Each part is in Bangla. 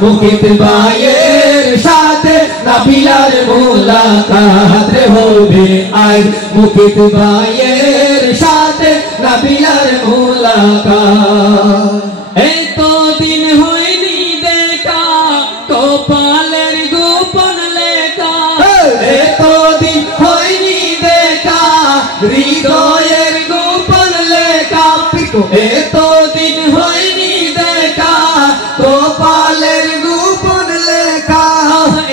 মুকিত ভাইয়ের সাথে নাবিলার মুলাকাত হবে আজ মুকিত ভাইয়ের সাথে নাবিলার মুলাকাত এতদিন হয়নি দেখা কপালের গোপন লেখা এতদিন হয়নি দেখা হৃদয়ের গোপন লেখা এতদিন হয়নি দেখা কপালের গোপন লেখা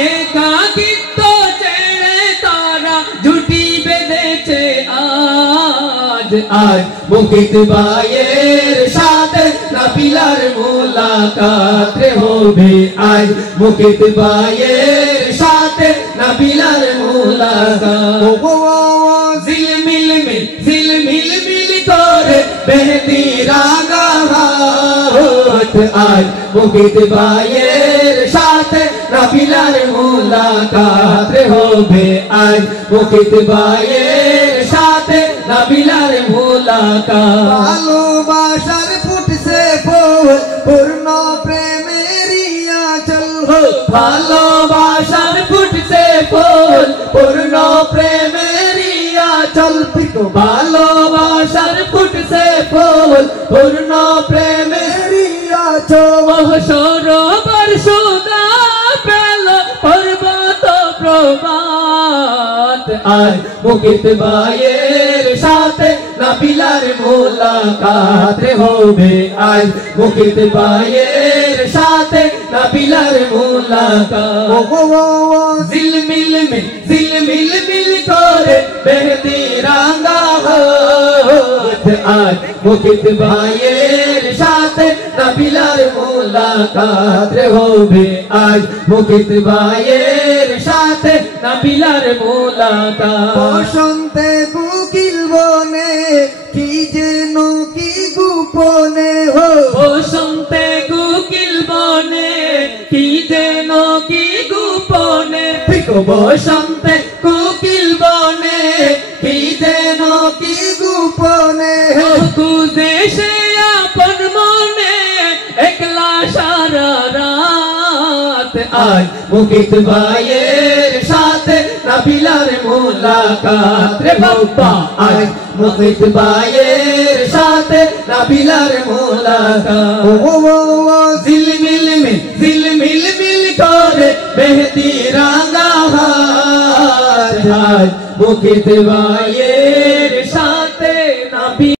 একাকিত্ব ছেড়ে তারা জুটি বেঁধেছে আজ আজ মুকিত ভাইয়ের সাথে নাবিলার মুলাকাত হবে আজ মুকিত ভাইয়ের সাথে নাবিলার মুলাকাত ঝিলমিল মিল করে মেহেদি রাঙা হাত আজ মুকিত ভাইয়ের সাথে নাবিলার মুলাকাত হবে আজ মুকিত ভাইয়ের সাথে নাবিলার মুলাকাত ভালোবাসার ফুটছে ফুল পূর্ণ প্রেমেরই আঁচল ভালোবাসার ফুটছে ফুল পূর্ণ প্রেমেরই আঁচল ভালোবাসার ফুটছে ফুল পূর্ণ প্রেমেরই আঁচল সরোবর সুদা পেল পর্বত প্রভাত আজ মুকিত ভাইয়ের সাথে নাবিলার মুলাকাত হবে আজ মুকিত ভাইয়ের সাথে নাবিলার মুলাকাত ঝিলমিল মিল করে মেহেদি রাঙা হাত আজ মুকিত ভাইয়ের সাথে নাবিলার মুলাকাত হবে আজ মুকিত ভাইয়ের সাথে নাবিলার মুলাকাত বসন্তে কোকিল বনে কি যেন কি গোপনে হো বসন্তে কোকিল বনে কি যেন কি গোপনে বসন্তে কোকিল বনে কি যেন কি গোপনে খুঁজে সে আপন মনে একলা সারা রাত আজ মুকিত ভাইয়ের সাথে নাবিলার মুলাকাত রে বাবা আজ মুকিত ভাইয়ের সাথে নাবিলার মুলাকাত ঝিলমিল মিল করে মেহেদি রাঙা হাত আজ মুকিত ভাইয়ের